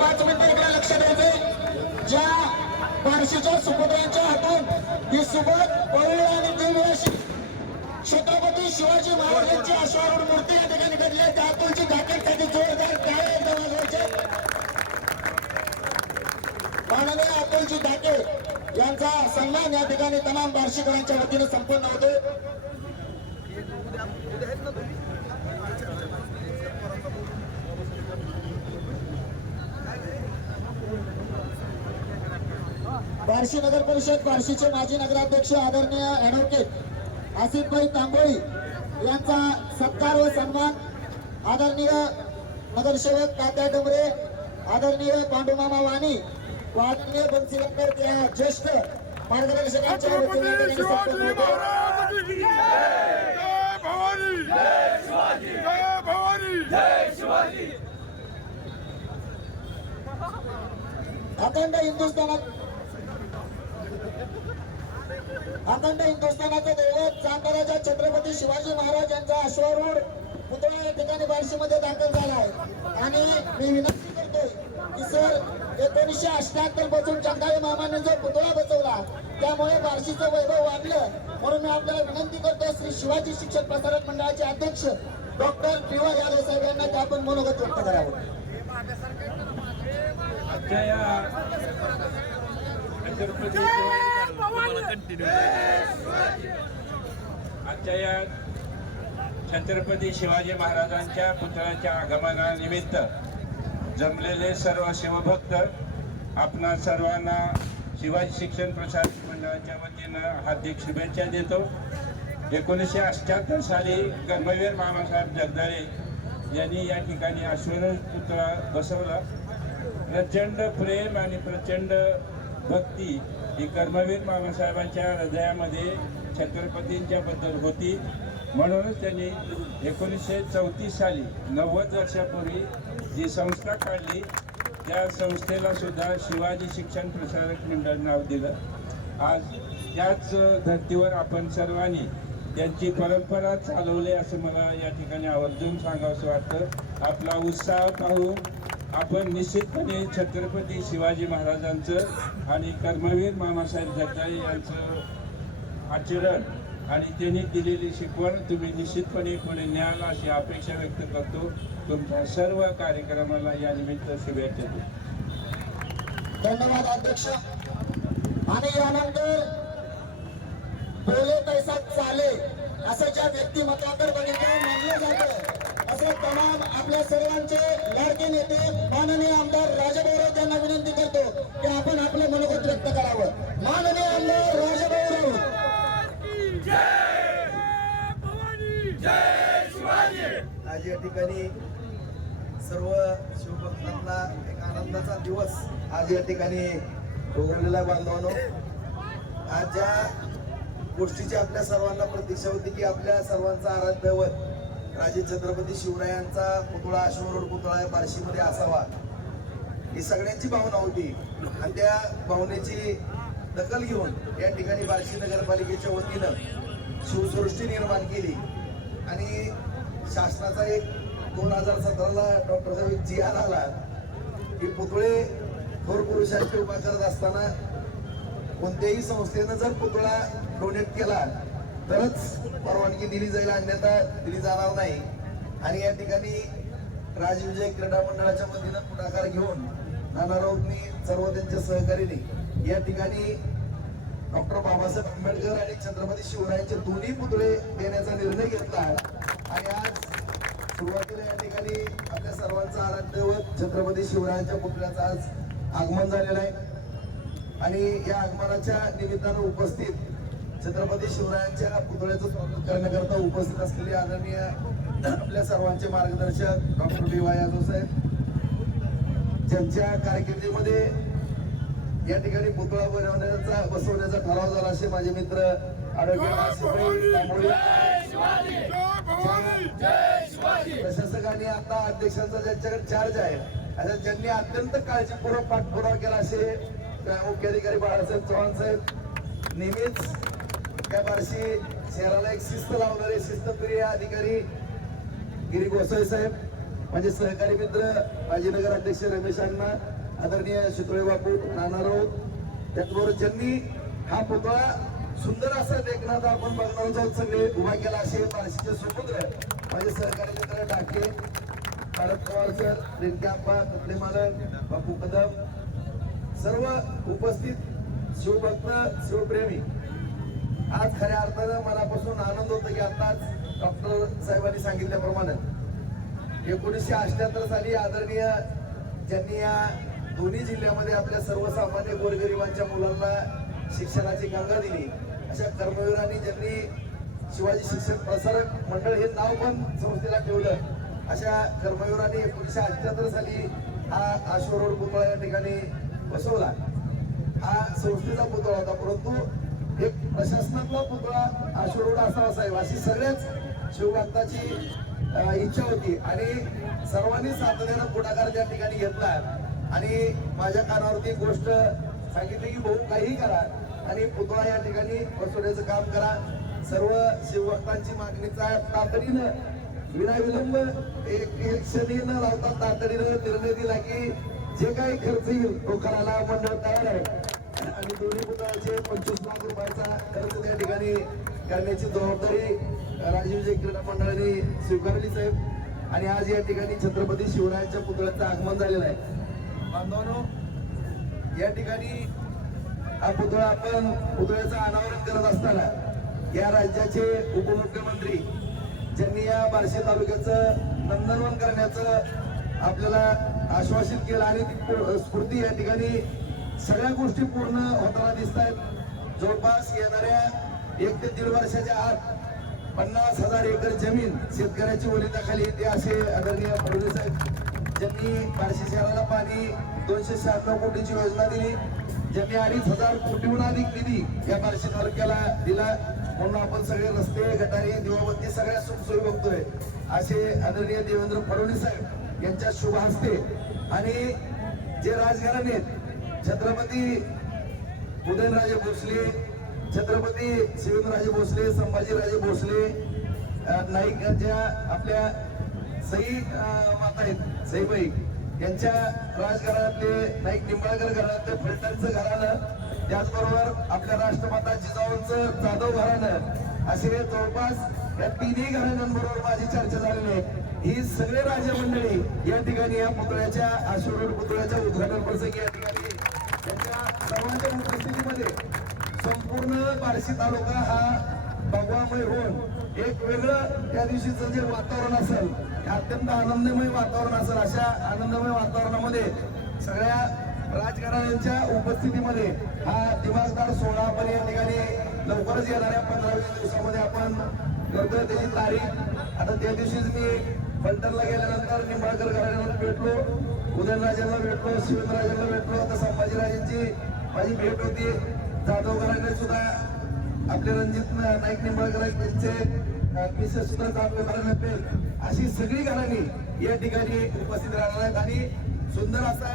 पाच मिनिटं इकडे लक्ष द्यायचे ज्या बार्शीच्या सुपुत्रांच्या हातून ही सुबोध पविळ आणि दिव्य अशी छत्रपती शिवाजी महाराजांची अश्वारूढ मूर्ती या ठिकाणी घडली आहे. त्या अतुलची जॅकेटसाठी जोरदार टाळे एकदा वाजवायचे माननीय अतुलजी डाके यांचा सन्मान या ठिकाणी तमाम बार्शीकरांच्या वतीने संपन्न होतो बार्शी नगर परिषद बार्शीचे माजी नगराध्यक्ष आदरणीय ऍडव्होकेट आसिफभाई तांबोळी यांचा सत्कार व सन्मान आदरणीय नगरसेवक तात्या डुमरे आदरणीय पांडुमामा वाणी व आदरणीय बन्सीलकर या ज्येष्ठ मार्गदर्शकांच्या वतीने या ठिकाणी संपन्न होतो. जय भवानी जय शिवाजी जय भवानी अखंड हिंदुस्थानात अखंड हिंदुस्थानाचा दैवत चांदराजा छत्रपती शिवाजी महाराज यांचा अश्वारूढ पुतळा या ठिकाणी बार्शीमध्ये दाखल झाला आहे. आणि मी विनंती करतोय की सर एकोणीसशे अठ्याहत्तरपासून जगदाळे मामाने जो पुतळा बसवला त्यामुळे बार्शीचं वैभव वाढलं. म्हणून मी आपल्याला विनंती करतो श्री शिवाजी शिक्षक प्रसारक मंडळाचे अध्यक्ष डॉक्टर पी यादव साहेब यांना ते आपण मनोगत व्यक्त करावं. आजच्या या छत्रपती आजच्या या छत्रपती शिवाजी महाराजांच्या पुतळ्याच्या आगमनानिमित्त जमलेले सर्व शिवभक्त आपणा सर्वांना शिवाजी शिक्षण प्रसार मंडळाच्या वतीनं हार्दिक शुभेच्छा देतो. एकोणीसशे अठ्ठ्याहत्तर साली कर्मवीर मामासाहेब जगदाळे यांनी या ठिकाणी अश्वरोज पुतळा बसवला. प्रचंड प्रेम आणि प्रचंड भक्ती ही कर्मवीर बाबासाहेबांच्या हृदयामध्ये छत्रपतींच्या बद्दल होती. म्हणूनच त्यांनी एकोणीसशे चौतीस साली नव्वद वर्षापूर्वी जी संस्था काढली त्या संस्थेला सुद्धा शिवाजी शिक्षण प्रसारक मंडळ नाव दिलं. आज त्याच धर्तीवर आपण सर्वांनी त्यांची परंपरा चालवली असं मला या ठिकाणी आवर्जून सांगावंसं वाटतं. आपला उत्साह पाहून आपण निश्चितपणे छत्रपती शिवाजी महाराजांचं आणि कर्मवीर मामासाहेब जगदाळे यांचं आचरण आणि त्यांनी दिलेली शिकवण तुम्ही निश्चितपणे पुढे न्याल अशी अपेक्षा व्यक्त करतो. तुमच्या सर्व कार्यक्रमाला या निमित्त शुभेच्छा देतो. धन्यवाद अध्यक्ष. आणि यानंतर बोले पैसा चाले असं ज्या व्यक्तिमत्वाकडे बघितलं मानलं जातं. असे तमाम आपल्या सर्वांचे लाडके नेते माननीय आमदार राजाभाऊ यांना विनंती करतो की आपण आपलं मनोगत व्यक्त करावं. माननीय आमदार राजाभाऊ आज या ठिकाणी सर्व शिवभक्तांना एक आनंदाचा दिवस आज या ठिकाणी उघडलेला बांधवानो. आज ज्या गोष्टीची आपल्या सर्वांना प्रतीक्षा होती की आपल्या सर्वांचा आराध्य राजे छत्रपती शिवरायांचा पुतळा अश्वरोड पुतळा बार्शीमध्ये असावा. ही सगळ्यांची भावना होती. आणि त्या भावनेची दखल घेऊन या ठिकाणी बार्शी नगरपालिकेच्या वतीनं शिवसृष्टी निर्माण केली. आणि शासनाचा एक दोन हजार सतराला डॉक्टर साहेब जी आर आला. की पुतळे थोर पुरुषांची उभा करत असताना कोणत्याही संस्थेनं जर पुतळा डोनेट केला तरच परवानगी दिली जाईल अन्यथा दिली जाणार नाही. आणि या ठिकाणी राजविजय क्रीडा मंडळाच्या वतीनं पुढाकार घेऊन नाना राऊतनी सर्व त्यांच्या सहकारीने या ठिकाणी डॉक्टर बाबासाहेब आंबेडकर आणि छत्रपती शिवरायांचे दोन्ही पुतळे देण्याचा निर्णय घेतला. आणि आज सुरुवातीला या ठिकाणी आपल्या सर्वांचा आराध्य छत्रपती शिवरायांच्या पुतळ्याचं आज आगमन झालेलं आहे. आणि या आगमनाच्या निमित्तानं उपस्थित छत्रपती शिवरायांच्या पुतळ्याचं स्वागत करण्याकरता उपस्थित असलेले आदरणीय आपल्या सर्वांचे मार्गदर्शक डॉक्टर बी वाय यादव साहेब. ज्यांच्या कारकिर्दीमध्ये या ठिकाणी पुतळा बनवण्याचा बसवण्याचा ठराव झाला असे माझे मित्र प्रशासकांनी आता अध्यक्षांचा ज्यांच्याकडे चार्ज आहे आणि ज्यांनी अत्यंत काळजीपूर्वक पाठपुरावा केला असे मुख्याधिकारी बाळासाहेब चव्हाण साहेब. नेहमीच त्या बारशी शहराला एक शिस्त लावणारे शिस्तप्रिय अधिकारी गिरी गोसाई साहेब माझे सहकारी मित्र माजी नगर अध्यक्ष रमेश अण्णा आदरणीय शितोळे बापू नाना राऊत. त्याचबरोबर ज्यांनी हा पुतळा सुंदर असा देखनाथ आपण बघणार जाऊन सगळे उभा केला असे बारशीचे सुपुत्र माझे सहकारी मित्र डाके भारत पवार सर रिंकाप्पा कपडे मालक बापू कदम सर्व उपस्थित शिवभक्त शिवप्रेमी. आज खऱ्या अर्थानं मनापासून आनंद होतो की आताच डॉक्टर साहेबांनी सांगितल्याप्रमाणे एकोणीसशे अठ्याहत्तर साली आदरणीय ज्यांनी या दोन्ही जिल्ह्यामध्ये आपल्या सर्वसामान्य गोरगरिबांच्या मुलांना शिक्षणाची गंगा दिली अशा कर्मवीरांनी ज्यांनी शिवाजी शिक्षण प्रसारक मंडळ हे नाव पण संस्थेला ठेवलं अशा कर्मवीरांनी एकोणीसशे अठ्ठ्याहत्तर साली हा आश्वर रोड पुतळा या ठिकाणी बसवला. हा संस्थेचा पुतळा होता परंतु एक प्रशासनातला पुतळा आश्वर असावा साहेब अशी सगळ्याच शिवभक्ताची इच्छा होती. आणि सर्वांनी सातत्यानं पुढाकार त्या ठिकाणी घेतला. आणि माझ्या कानावरती गोष्ट सांगितली की भाऊ काही करा आणि पुतळा या ठिकाणी बसवण्याचं काम करा. सर्व शिवभक्तांची मागणीचा तातडीनं विनाविलंब एक एक क्षणी न लावता तातडीनं निर्णय दिला की जे काही खर्च येईल तो करायला मंडळ तयार आहे. आणि दोन्ही पुतळ्याचे पंचवीस लाख रुपयाचा खर्च त्या ठिकाणी करण्याची जबाबदारी राजीवजी क्रीडा मंडळाने स्वीकारली साहेब आणि आज या ठिकाणी छत्रपती शिवरायांच्या पुतळ्याचं आगमन झालेलं आहे बांधवांनो या ठिकाणी हा पुतळा आपण पुतळ्याचं अनावरण करत असताना या राज्याचे उपमुख्यमंत्री ज्यांनी या बार्शी तालुक्याचं नंदनवन करण्याचं आपल्याला आश्वासित केलं आणि ती स्फूर्ती या ठिकाणी सगळ्या गोष्टी पूर्ण होताना दिसत आहेत जवळपास येणाऱ्या एक ते दीड वर्षाच्या आत पन्नास हजार एकर जमीन शेतकऱ्याची ओलिताखाली येते असे आदरणीय फडणवीस साहेब. ज्यांनी बार्शी शहराला पाणी दोनशे शहाण्णव कोटीची योजना दिली ज्यांनी अडीच हजार कोटीहून अधिक निधी या बार्शी तालुक्याला दिला म्हणून आपण सगळे रस्ते गटारी दिवाबत्ती सगळ्या सुखसोयी बघतोय असे आदरणीय देवेंद्र फडणवीस साहेब यांच्या शुभ हस्ते आणि जे राजघराणे आहेत छत्रपती उदयनराजे भोसले छत्रपती शिवेंद्रराजे भोसले संभाजीराजे भोसले नाईक ज्या आपल्या सई माता आहेत सईबाई यांच्या राजघराण्यातले नाईक निंबाळकर घराण्यातले फलटणचं घराणं त्याचबरोबर आपल्या राष्ट्रमाता जिजाऊंचं जाधव घराणं असे जवळपास या तिन्ही घराण्यांबरोबर माझी चर्चा झालेली आहे. ही सगळे राजमंडळी या ठिकाणी या पुतळ्याच्या आशीर्वाद पुतळ्याच्या उद्घाटन प्रसंगी या ठिकाणी सर्वांच्या उपस्थितीमध्ये संपूर्ण बार्शी तालुका हा भगवामय होऊन एक वेगळं त्या दिवशीचं जे वातावरण असेल हे अत्यंत आनंदमय वातावरण असेल. अशा आनंदमय वातावरणामध्ये सगळ्या राजकारण्यांच्या उपस्थितीमध्ये हा दिमागदार सोहळा आपण या ठिकाणी लवकरच येणाऱ्या पंधराव्या दिवसामध्ये आपण करतोय त्याची तारीख. आता त्या दिवशीच मी फलटणला गेल्यानंतर निंबाळकर घराण्याला भेटलो उदयनराजांना भेटलो शिवेंद्रराजांना भेटलो आता संभाजीराजांची माझी भेट होती. जाधव सुद्धा आपले रणजित नाईक निंबाळकर आहेत त्यांचे मिसेस सुद्धा जाधव घराणे भेट. अशी सगळी घराणी या ठिकाणी उपस्थित राहणार आहेत. आणि सुंदर असा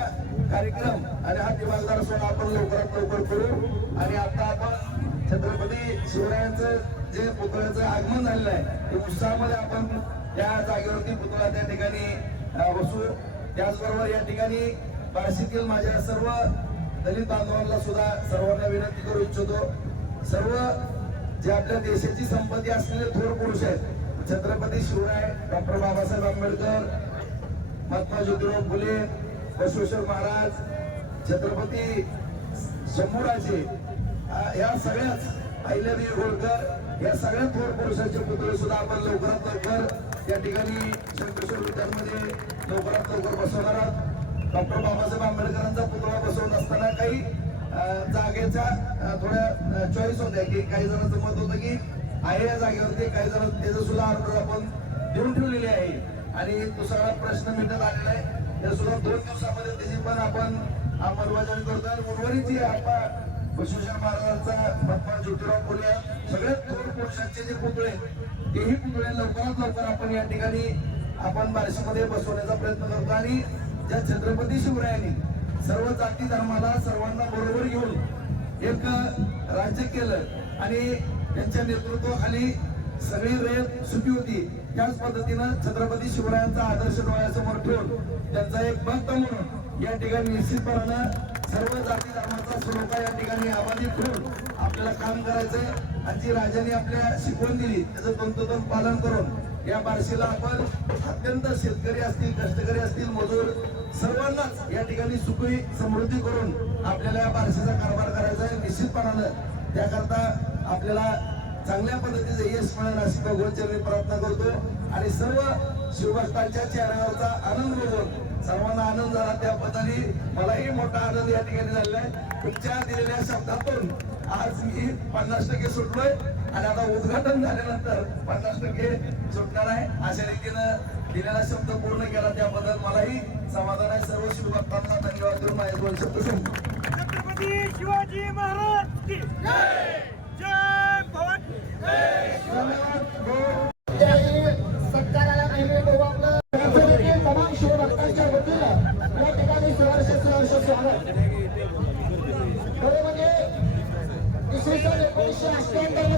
कार्यक्रम आणि हा दिवाळदार सोहळा आपण लवकरात लवकर करू. आणि आता आपण छत्रपती शिवरायांचं जे पुतळ्याचं आगमन झालेलं आहे ते उत्साहामध्ये आपण त्या जागेवरती पुतळा त्या ठिकाणी बसू. त्याचबरोबर या ठिकाणी बार्शीतील माझ्या सर्व दलित बांधवांना सुद्धा सर्वांना विनंती करू इच्छितो. सर्व जे आपल्या देशाची संपत्ती असलेले थोर पुरुष आहेत छत्रपती शिवराय डॉक्टर बाबासाहेब आंबेडकर महात्मा ज्योतिराव फुले बसवेश्वर महाराज छत्रपती शंभूराजे या सगळ्याच अहिल्यादेवी होळकर या सगळ्या थोर पुरुषांचे पुतळे सुद्धा आपण लवकरात लवकर या ठिकाणी शंकेश्वर विद्यामध्ये लवकरात लवकर बसवणार आहोत. डॉक्टर बाबासाहेब आंबेडकरांचा पुतळा बसवत असताना काही जागेच्या थोड्या चॉईस होत्या की काही जणांचं मत होतं की आहे या जागेवरती काही जण त्याचं सुद्धा ऑर्डर आपण देऊन ठेवलेली आहे. आणि तो सगळा प्रश्न मिटत आलेला आहे. ते सुद्धा दोन दिवसामध्ये त्याची पण आपण अंमलबजावणी करतो आणि उर्वरित जी आपला बसवेश्वर महाराजांचा महात्मा ज्योतिराव फुले सगळ्यात थोर पुरुषांचे जे पुतळे तेही पुतळे लवकरात लवकर आपण या ठिकाणी आपण बारशीमध्ये बसवण्याचा प्रयत्न करतो. आणि ज्या छत्रपती शिवरायांनी सर्व जाती धर्माला सर्वांना बरोबर घेऊन एक राज्य केलं. आणि त्यांच्या नेतृत्वाखाली सगळी रेल सुखी होती. त्याच पद्धतीनं छत्रपती शिवरायांचा आदर्श डोळ्यासमोर ठेवून त्यांचा एक भक्त म्हणून या ठिकाणी निश्चितपणानं सर्व जाती धर्माचा स्वरूपा या ठिकाणी आबादी ठेवून आपल्याला काम करायचंय. आणि जी राजाने आपल्या शिकवण दिली. त्याचं तंतोतंत पालन करून या बारशीला आपण अत्यंत शेतकरी असतील कष्टकरी असतील मजूर सर्वांनाच या ठिकाणी सुखी समृद्धी करून आपल्याला या बारशीचा कारभार करायचा आहे निश्चितपणानं. त्याकरता आपल्याला चांगल्या पद्धतीचं यश मिळेल अशी भगवंतचरणी प्रार्थना करतो. आणि सर्व शिवभक्तांच्या चेहऱ्यावरचा आनंद बघून सर्वांना आनंद झाला. त्या पद्धती मलाही मोठा आनंद या ठिकाणी झालेला आहे. तुमच्या दिलेल्या शब्दातून आज मी पन्नास टक्के सुटलोय आणि आता उद्घाटन झाल्यानंतर पन्नास टक्के सुटणार आहे. अशा रीतीनं दिलेला शब्द पूर्ण केला त्याबद्दल मलाही समाधान आहे. सर्व शिवभक्तांना धन्यवाद देऊन माझे दोन शब्द छत्रपती शिवाजी महाराज しまして